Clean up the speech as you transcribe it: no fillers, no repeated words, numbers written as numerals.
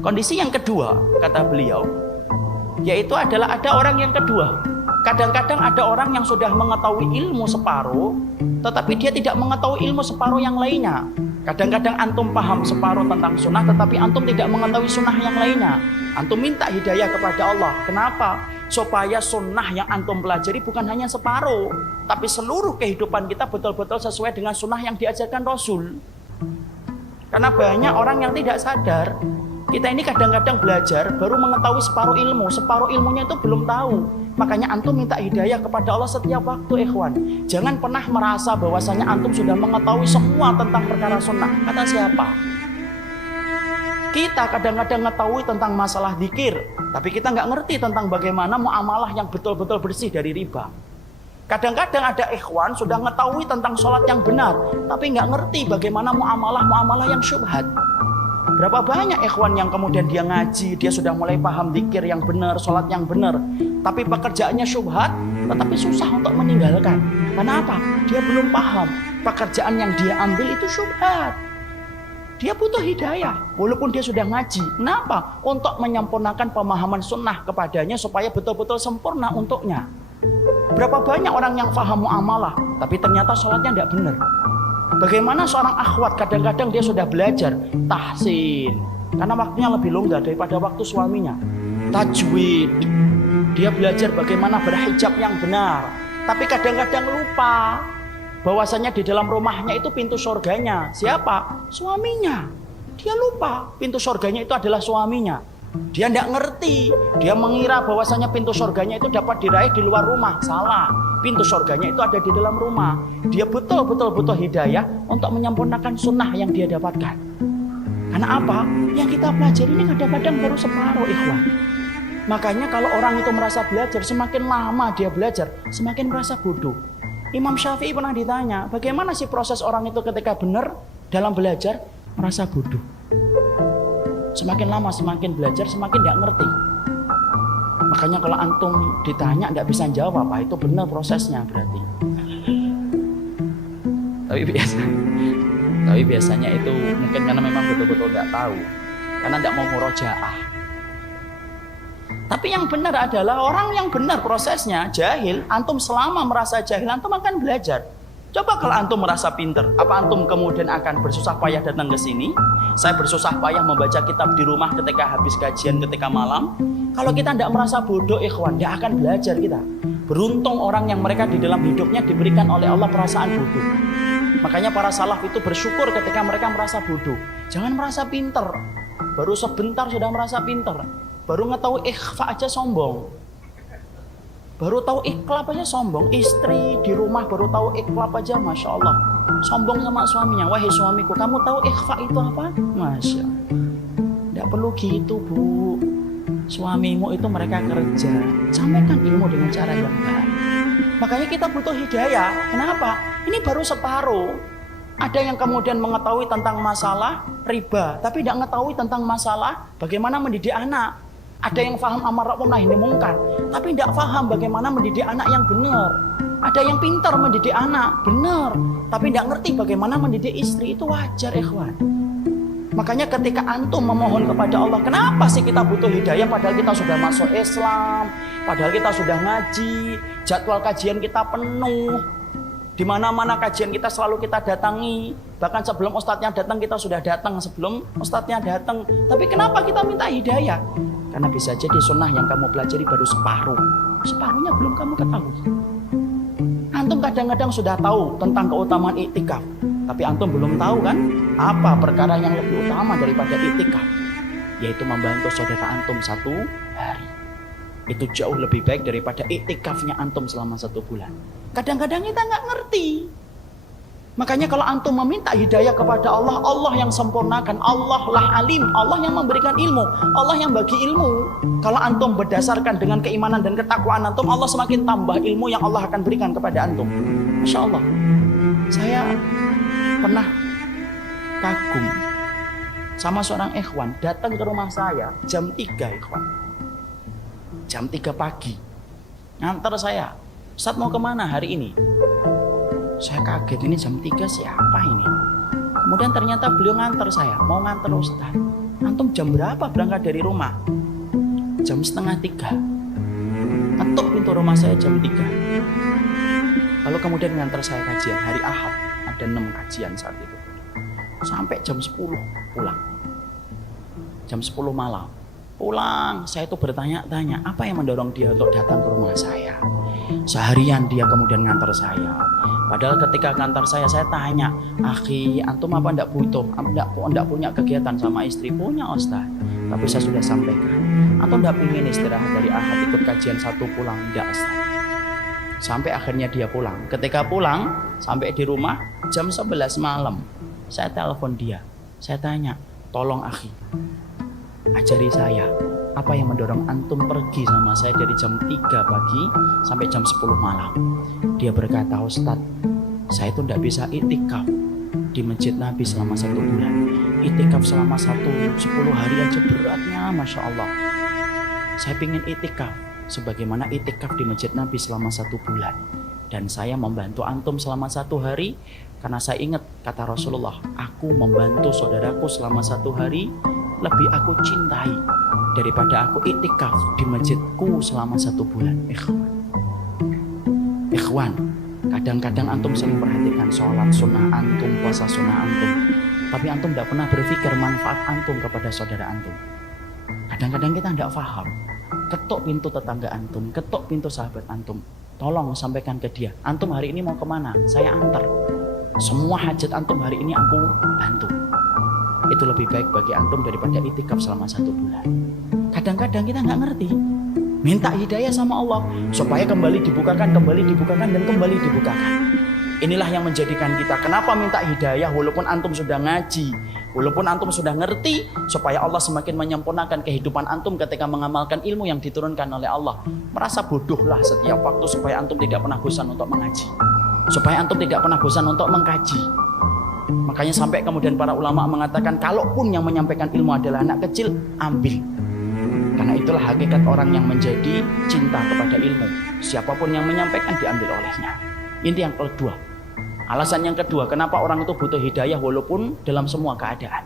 Kondisi yang kedua, kata beliau, yaitu adalah ada orang yang kedua. Kadang-kadang ada orang yang sudah mengetahui ilmu separuh, tetapi dia tidak mengetahui ilmu separuh yang lainnya. Kadang-kadang antum paham separuh tentang sunnah, tetapi antum tidak mengetahui sunnah yang lainnya. Antum minta hidayah kepada Allah. Kenapa? Supaya sunnah yang antum pelajari bukan hanya separuh, tapi seluruh kehidupan kita betul-betul sesuai dengan sunnah yang diajarkan Rasul. Karena banyak orang yang tidak sadar, kita ini kadang-kadang belajar baru mengetahui separuh ilmunya itu belum tahu. Makanya antum minta hidayah kepada Allah setiap waktu, ikhwan. Jangan pernah merasa bahwasanya antum sudah mengetahui semua tentang perkara sunnah. Kata siapa? Kita kadang-kadang mengetahui tentang masalah zikir, tapi kita nggak ngerti tentang bagaimana muamalah yang betul-betul bersih dari riba. Kadang-kadang ada ikhwan sudah mengetahui tentang sholat yang benar, tapi nggak ngerti bagaimana muamalah yang syubhat. Berapa banyak ikhwan yang kemudian dia ngaji, dia sudah mulai paham zikir yang benar, sholat yang benar, tapi pekerjaannya syubhat, tetapi susah untuk meninggalkan. Kenapa? Dia belum paham pekerjaan yang dia ambil itu syubhat. Dia butuh hidayah, walaupun dia sudah ngaji. Kenapa? Untuk menyempurnakan pemahaman sunnah kepadanya supaya betul-betul sempurna untuknya. Berapa banyak orang yang paham muamalah, tapi ternyata sholatnya tidak benar. Bagaimana seorang akhwat kadang-kadang dia sudah belajar tahsin, karena waktunya lebih longgar daripada waktu suaminya. Tajwid, dia belajar bagaimana berhijab yang benar, tapi kadang-kadang lupa bahwasanya di dalam rumahnya itu pintu surganya siapa? Suaminya. Dia lupa pintu surganya itu adalah suaminya. Dia tidak ngerti, dia mengira bahwasanya pintu surganya itu dapat diraih di luar rumah. Salah, pintu surganya itu ada di dalam rumah. Dia betul-betul butuh hidayah untuk menyempurnakan sunnah yang dia dapatkan. Karena apa? Yang kita pelajari ini kadang-kadang baru separuh, ikhwan. Makanya kalau orang itu merasa belajar, semakin lama dia belajar, semakin merasa bodoh. Imam Syafi'i pernah ditanya, bagaimana sih proses orang itu ketika benar dalam belajar merasa bodoh? Semakin lama semakin belajar semakin tidak ngerti. Makanya kalau antum ditanya tidak bisa jawab, apa itu benar prosesnya berarti. Tapi biasanya itu mungkin karena memang betul-betul tidak tahu, karena tidak mau murojaah. Tapi yang benar adalah orang yang benar prosesnya jahil. Antum selama merasa jahil, antum akan belajar. Coba kalau antum merasa pinter, apa antum kemudian akan bersusah payah datang ke sini? Saya bersusah payah membaca kitab di rumah ketika habis kajian ketika malam. Kalau kita tidak merasa bodoh, ikhwan, tidak akan belajar kita. Beruntung orang yang mereka di dalam hidupnya diberikan oleh Allah perasaan bodoh. Makanya para salaf itu bersyukur ketika mereka merasa bodoh. Jangan merasa pinter. Baru sebentar sudah merasa pinter. Baru ngetahui ikhfa aja sombong. Baru tahu ikhlab aja sombong. Istri di rumah baru tahu ikhlab aja, Masya Allah, sombong sama suaminya. Wahai suamiku, kamu tahu ikhfa itu apa? Masya Allah. Tidak perlu gitu, Bu. Suamimu itu mereka kerja. Sampaikan ilmu dengan cara yang baik. Makanya kita butuh hidayah. Kenapa? Ini baru separuh. Ada yang kemudian mengetahui tentang masalah riba, tapi tidak mengetahui tentang masalah bagaimana mendidik anak. Ada yang paham amar ma'ruf nahi mungkar, tapi tidak paham bagaimana mendidik anak yang benar. Ada yang pintar mendidik anak, benar, tapi tidak ngerti bagaimana mendidik istri. Itu wajar, ikhwan. Makanya ketika antum memohon kepada Allah, kenapa sih kita butuh hidayah padahal kita sudah masuk Islam, padahal kita sudah ngaji, jadwal kajian kita penuh, di mana-mana kajian kita selalu kita datangi, bahkan sebelum ustadznya datang kita sudah datang sebelum ustadznya datang. Tapi kenapa kita minta hidayah? Karena bisa jadi sunnah yang kamu pelajari baru separuh. Separuhnya belum kamu ketahui. Antum kadang-kadang sudah tahu tentang keutamaan iktikaf, tapi antum belum tahu kan apa perkara yang lebih utama daripada iktikaf, yaitu membantu saudara antum 1 hari. Itu jauh lebih baik daripada iktikafnya antum selama 1 bulan. Kadang-kadang kita nggak ngerti. Makanya kalau antum meminta hidayah kepada Allah, Allah yang sempurnakan, Allah lah alim, Allah yang memberikan ilmu, Allah yang bagi ilmu. Kalau antum berdasarkan dengan keimanan dan ketakwaan antum, Allah semakin tambah ilmu yang Allah akan berikan kepada antum. Masya Allah. Saya pernah kagum sama seorang ikhwan datang ke rumah saya jam 3, ikhwan. Jam 3 pagi. Ngantar saya, Ustaz mau kemana hari ini? Saya kaget, ini jam 3 siapa ini? Kemudian ternyata beliau nganter saya, mau nganter Ustaz. Antum jam berapa berangkat dari rumah? Jam 2:30. Ketuk pintu rumah saya jam 3. Lalu kemudian ngantar saya kajian hari Ahad. Ada 6 kajian saat itu. Sampai jam 10 pulang. Jam 10 malam. Pulang, saya itu bertanya-tanya, apa yang mendorong dia untuk datang ke rumah saya? Seharian dia kemudian ngantar saya. Padahal ketika ngantar saya tanya, "Akhi, antum apa ndak butuh? Ndak punya kegiatan sama istri?" "Punya, Ustaz." Tapi saya sudah sampaikan, "Antum ndak pingin istirahat dari Ahad ikut kajian 1 pulang?" "Ndak, Ustaz." Sampai akhirnya dia pulang. Ketika pulang, sampai di rumah jam 11 malam. Saya telepon dia. Saya tanya, "Tolong akhi, ajari saya, apa yang mendorong antum pergi sama saya dari jam 3 pagi sampai jam 10 malam?" Dia berkata, "Ustadz, saya itu tidak bisa itikaf di Masjid Nabi selama 1 bulan. Itikaf selama 10 hari aja beratnya, Masya Allah. Saya ingin itikaf sebagaimana itikaf di Masjid Nabi selama 1 bulan. Dan saya membantu antum selama 1 hari karena saya ingat kata Rasulullah, aku membantu saudaraku selama 1 hari lebih aku cintai daripada aku itikaf di masjidku selama 1 bulan." Ikhwan, kadang-kadang antum sering perhatikan sholat sunnah antum, puasa sunnah antum, tapi antum tidak pernah berpikir manfaat antum kepada saudara antum. Kadang-kadang kita tidak paham. Ketuk pintu tetangga antum, ketuk pintu sahabat antum, tolong sampaikan ke dia, "Antum hari ini mau kemana? Saya antar. Semua hajat antum hari ini aku bantu." Itu lebih baik bagi antum daripada itikaf selama 1 bulan. Kadang-kadang kita nggak ngerti. Minta hidayah sama Allah supaya kembali dibukakan, dan kembali dibukakan. Inilah yang menjadikan kita kenapa minta hidayah walaupun antum sudah ngaji, walaupun antum sudah ngerti, supaya Allah semakin menyempurnakan kehidupan antum ketika mengamalkan ilmu yang diturunkan oleh Allah. Merasa bodohlah setiap waktu supaya antum tidak pernah bosan untuk mengaji, supaya antum tidak pernah bosan untuk mengkaji. Makanya sampai kemudian para ulama mengatakan, kalaupun yang menyampaikan ilmu adalah anak kecil, ambil. Karena itulah hakikat orang yang menjadi cinta kepada ilmu. Siapapun yang menyampaikan diambil olehnya. Ini yang kedua. Alasan yang kedua, kenapa orang itu butuh hidayah walaupun dalam semua keadaan.